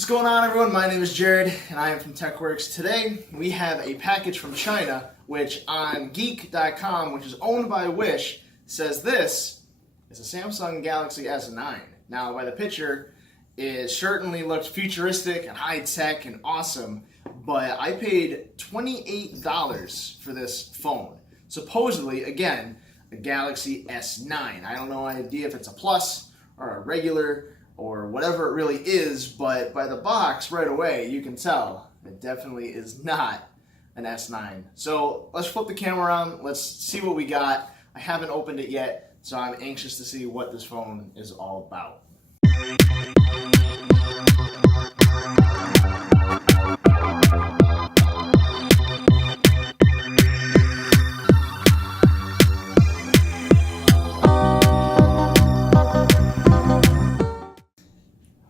What's going on, everyone? My name is Jared and I am from TechWorks. Today we have a package from China which on Geek.com, which is owned by Wish, says this is a Samsung Galaxy S9. Now by the picture it certainly looks futuristic and high-tech and awesome, but I paid $28 for this phone. Supposedly, again, a Galaxy S9. I don't know idea if it's a plus or a regular or whatever it really is, but by the box right away you can tell it definitely is not an S9. So let's flip the camera on, let's see what we got. I haven't opened it yet, so I'm anxious to see what this phone is all about.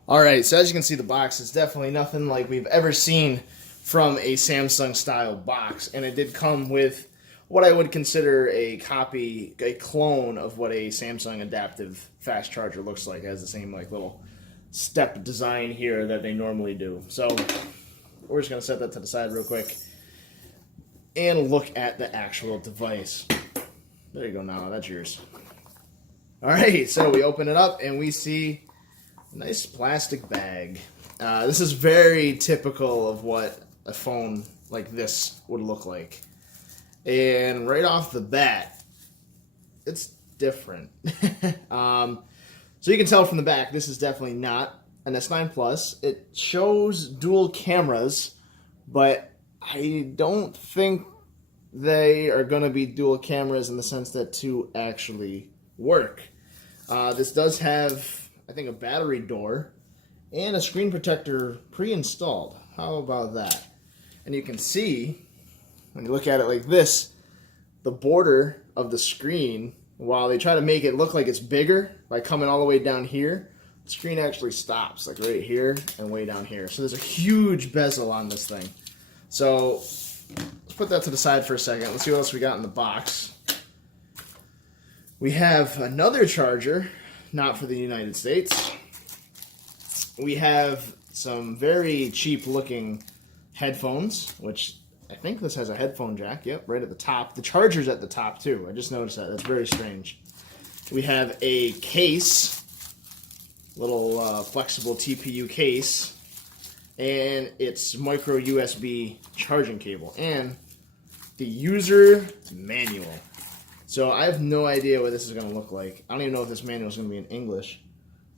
Alright, so as you can see, the box is definitely nothing like we've ever seen from a Samsung style box, and it did come with what I would consider a copy, a clone of what a Samsung adaptive fast charger looks like. It has the same like little step design here that they normally do. So we're just going to set that to the side real quick and look at the actual device. There you go, now that's yours. Alright, so we open it up and we see a nice plastic bag. This is very typical of what a phone like this would look like. And right off the bat, it's different. So you can tell from the back, this is definitely not an S9 Plus. It shows dual cameras, but I don't think they are going to be dual cameras in the sense that two actually work. This does have, I think, a battery door and a screen protector pre-installed. How about that? And you can see, when you look at it like this, the border of the screen, while they try to make it look like it's bigger by coming all the way down here, the screen actually stops, like right here and way down here. So there's a huge bezel on this thing. So let's put that to the side for a second. Let's see what else we got in the box. We have another charger, not for the United States. We have some very cheap looking headphones, which I think this has a headphone jack. Yep, right at the top. The charger's at the top too. I just noticed that. That's very strange. We have a case, little flexible TPU case, and it's micro USB charging cable, and the user manual. So I have no idea what this is going to look like. I don't even know if this manual is going to be in English.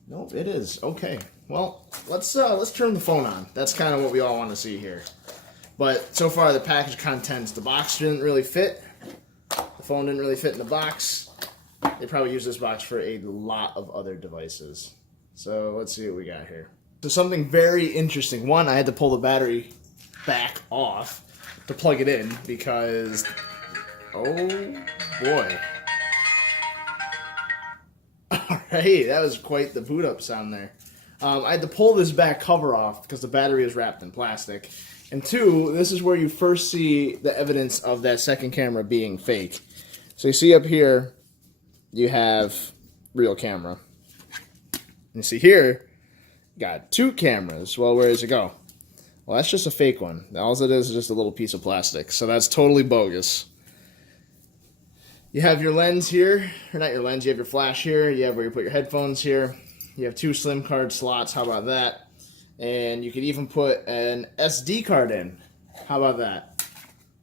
Nope, it is. Okay. Well, let's turn the phone on. That's kind of what we all want to see here. But so far, the package contents, the box didn't really fit. The phone didn't really fit in the box. They probably use this box for a lot of other devices. So let's see what we got here. So something very interesting. One, I had to pull the battery back off to plug it in because, oh boy. Alright, that was quite the boot up sound there. I had to pull this back cover off because the battery is wrapped in plastic. And two, this is where you first see the evidence of that second camera being fake. So you see up here, you have real camera. And you see here, got two cameras. Well, where does it go? Well, that's just a fake one. All it is just a little piece of plastic. So that's totally bogus. You have your lens here, or not your lens, you have your flash here, you have where you put your headphones here, you have two SIM card slots, how about that? And you could even put an SD card in, how about that?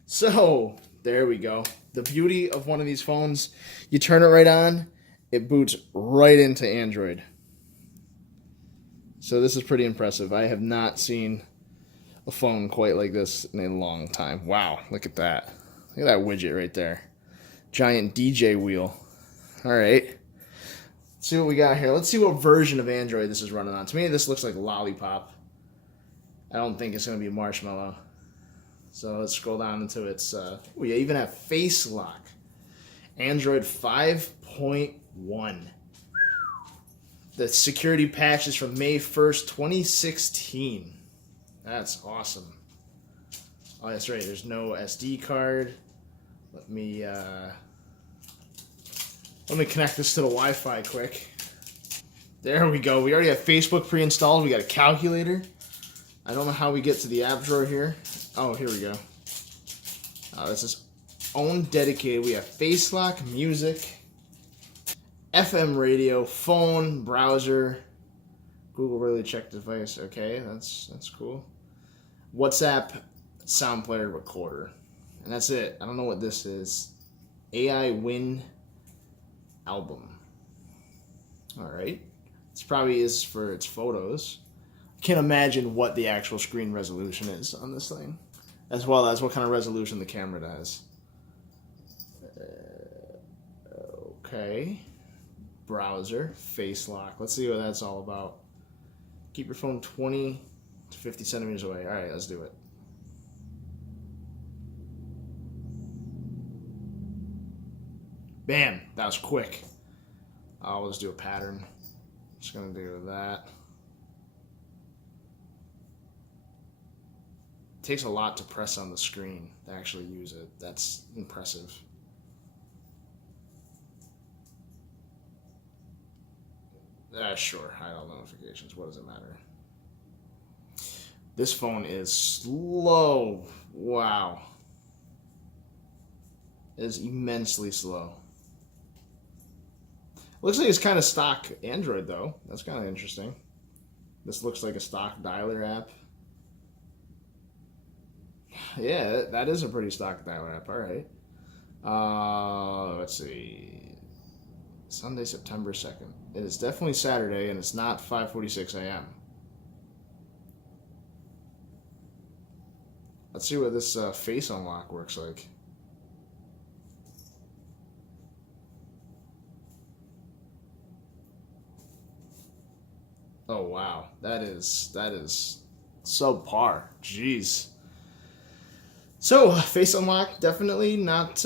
So, there we go. The beauty of one of these phones, you turn it right on, it boots right into Android. So this is pretty impressive. I have not seen a phone quite like this in a long time. Wow, look at that. Look at that widget right there. Giant DJ wheel. Alright. Let's see what we got here. Let's see what version of Android this is running on. To me, this looks like Lollipop. I don't think it's going to be Marshmallow. So let's scroll down into its... we even have Face Lock. Android 5.1. The security patch is from May 1st, 2016. That's awesome. Oh, that's right. There's no SD card. Let me connect this to the Wi-Fi quick. There we go. We already have Facebook pre-installed. We got a calculator. I don't know how we get to the app drawer here. Oh, here we go. This is own dedicated. We have face lock, music, FM radio, phone, browser, Google really check device. Okay, that's cool. WhatsApp, sound player, recorder, and that's it. I don't know what this is. AI Win album. All right, this probably is for its photos. I can't imagine what the actual screen resolution is on this thing, as well as what kind of resolution the camera does. Okay. Browser, face lock. Let's see what that's all about. Keep your phone 20 to 50 centimeters away. All right, let's do it. Bam, that was quick. I'll just do a pattern. Just gonna do that. It takes a lot to press on the screen to actually use it. That's impressive. Sure, hide all notifications. What does it matter? This phone is slow. Wow. It is immensely slow. Looks like it's kind of stock Android, though. That's kind of interesting. This looks like a stock dialer app. Yeah, that is a pretty stock dialer app. All right. Let's see. Sunday, September 2nd. It is definitely Saturday, and it's not 5:46 a.m. Let's see what this face unlock works like. Oh wow, that is subpar. Jeez. So face unlock definitely not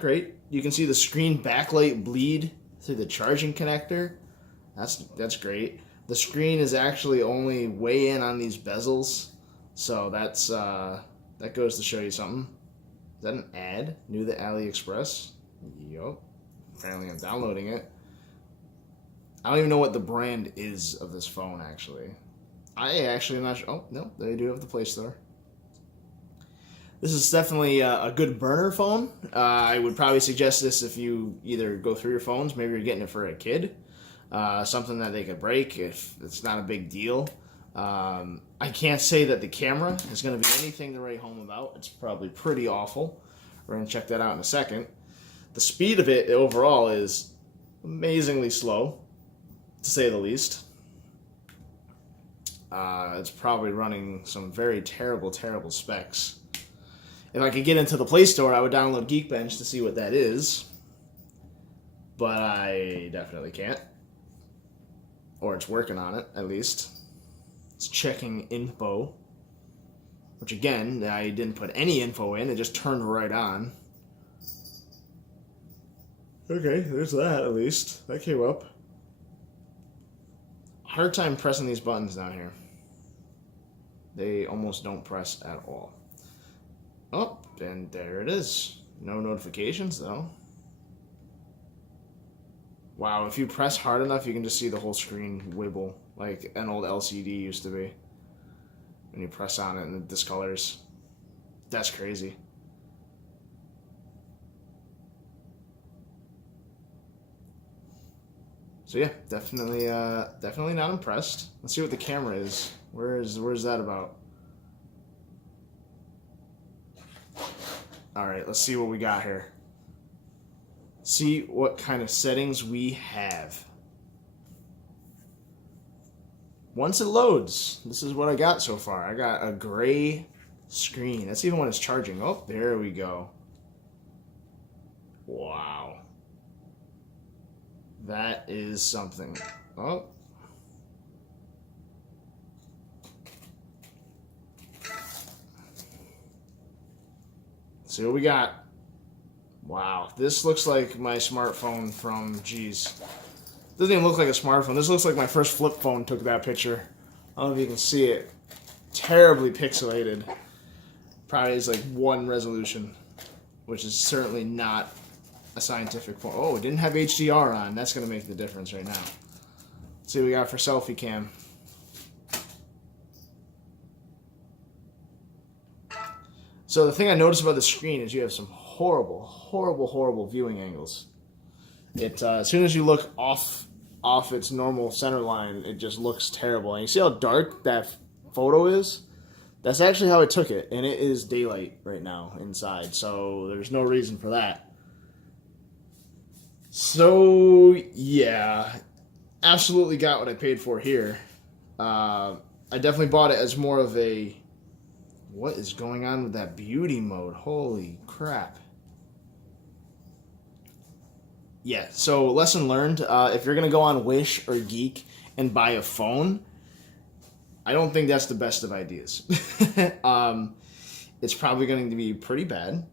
great. You can see the screen backlight bleed through the charging connector. That's great. The screen is actually only way in on these bezels, so that goes to show you something. Is that an ad? New to AliExpress? Yup. Apparently I'm downloading it. I don't even know what the brand is of this phone, actually. I actually am not sure. Oh, no, they do have the Play Store. This is definitely a good burner phone. I would probably suggest this if you either go through your phones, maybe you're getting it for a kid, something that they could break if it's not a big deal. I can't say that the camera is going to be anything to write home about. It's probably pretty awful. We're going to check that out in a second. The speed of it overall is amazingly slow, to say the least. It's probably running some very terrible specs. If I could get into the Play Store, I would download Geekbench to see what that is. But I definitely can't. Or it's working on it, at least. It's checking info. Which again, I didn't put any info in, it just turned right on. Okay, there's that at least. That came up. Hard time pressing these buttons down here. They almost don't press at all. Oh, and there it is. No notifications though. Wow, if you press hard enough, you can just see the whole screen wibble like an old LCD used to be. When you press on it and it discolors. That's crazy. So yeah, definitely not impressed. Let's see what the camera is. Where's that about? All right, let's see what we got here. See what kind of settings we have. Once it loads, this is what I got so far. I got a gray screen. That's even when it's charging. Oh, there we go. Wow. That is something. Oh. See what we got. Wow, this looks like my smartphone from, geez. Doesn't even look like a smartphone. This looks like my first flip phone took that picture. I don't know if you can see it. Terribly pixelated. Probably is like 1 resolution, which is certainly not a scientific phone. Oh, it didn't have HDR on. That's going to make the difference right now. Let's see what we got for selfie cam. So the thing I noticed about the screen is you have some horrible viewing angles. As soon as you look off its normal center line, it just looks terrible. And you see how dark that photo is? That's actually how I took it, and it is daylight right now inside, so there's no reason for that. So, yeah, absolutely got what I paid for here. I definitely bought it as more of a, what is going on with that beauty mode? Holy crap. Yeah, so lesson learned, if you're going to go on Wish or Geek and buy a phone, I don't think that's the best of ideas. It's probably going to be pretty bad.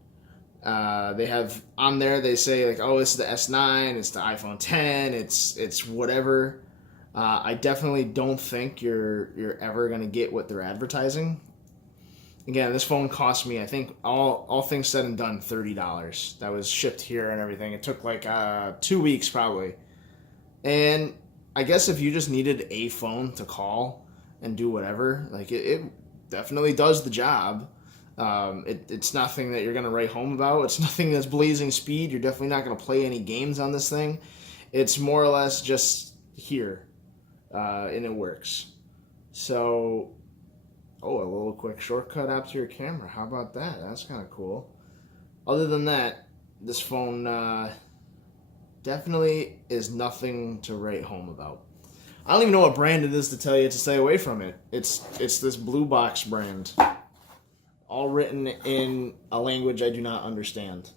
They have on there, they say like, oh, it's the S9, it's the iPhone 10, it's whatever. I definitely don't think you're ever going to get what they're advertising. Again, this phone cost me, I think, all things said and done, $30. That was shipped here and everything. It took like 2 weeks probably. And I guess if you just needed a phone to call and do whatever, like it definitely does the job. It's nothing that you're going to write home about. It's nothing that's blazing speed. You're definitely not going to play any games on this thing. It's more or less just here, and it works. So... oh, a little quick shortcut out to your camera. How about that? That's kind of cool. Other than that, this phone definitely is nothing to write home about. I don't even know what brand it is to tell you to stay away from it. It's this Blue Box brand. All written in a language I do not understand.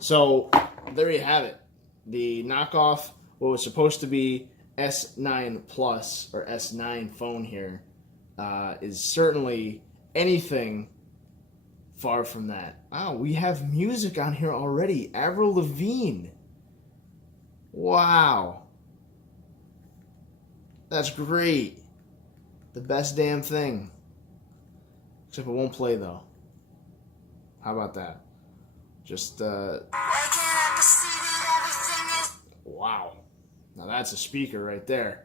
So, there you have it. The knockoff, what was supposed to be S9 Plus, or S9 phone here, is certainly anything far from that. Oh, we have music on here already. Avril Lavigne. Wow. That's great. The best damn thing. Except it won't play though. How about that? Just, wow. Now that's a speaker right there.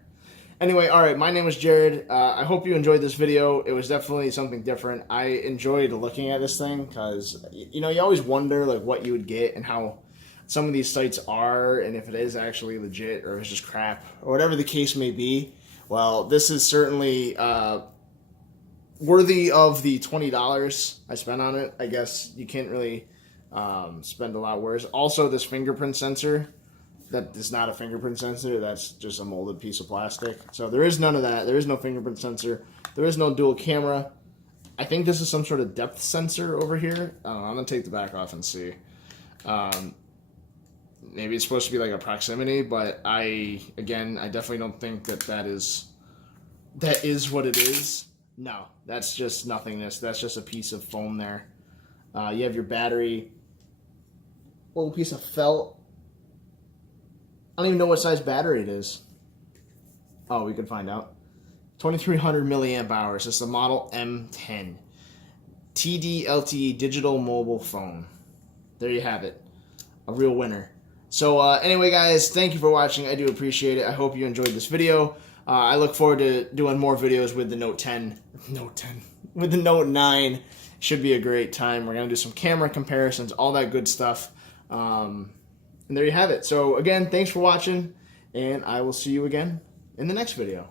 Anyway, alright, my name is Jared. I hope you enjoyed this video. It was definitely something different. I enjoyed looking at this thing because, you know, you always wonder like what you would get and how some of these sites are and if it is actually legit or if it's just crap or whatever the case may be. Well, this is certainly worthy of the $20 I spent on it. I guess you can't really spend a lot worse. Also, this fingerprint sensor. That is not a fingerprint sensor. That's just a molded piece of plastic. So there is none of that. There is no fingerprint sensor. There is no dual camera. I think this is some sort of depth sensor over here. I don't know. I'm going to take the back off and see. Maybe it's supposed to be like a proximity, but I definitely don't think that is what it is. No, that's just nothingness. That's just a piece of foam there. You have your battery. Little piece of felt. I don't even know what size battery it is. Oh, we could find out. 2300 milliamp hours. It's the Model M10. TD-LTE digital mobile phone. There you have it. A real winner. So anyway, guys, thank you for watching. I do appreciate it. I hope you enjoyed this video. I look forward to doing more videos with the Note 10. With the Note 9. Should be a great time. We're going to do some camera comparisons, all that good stuff. And there you have it. So, again, thanks for watching, and I will see you again in the next video.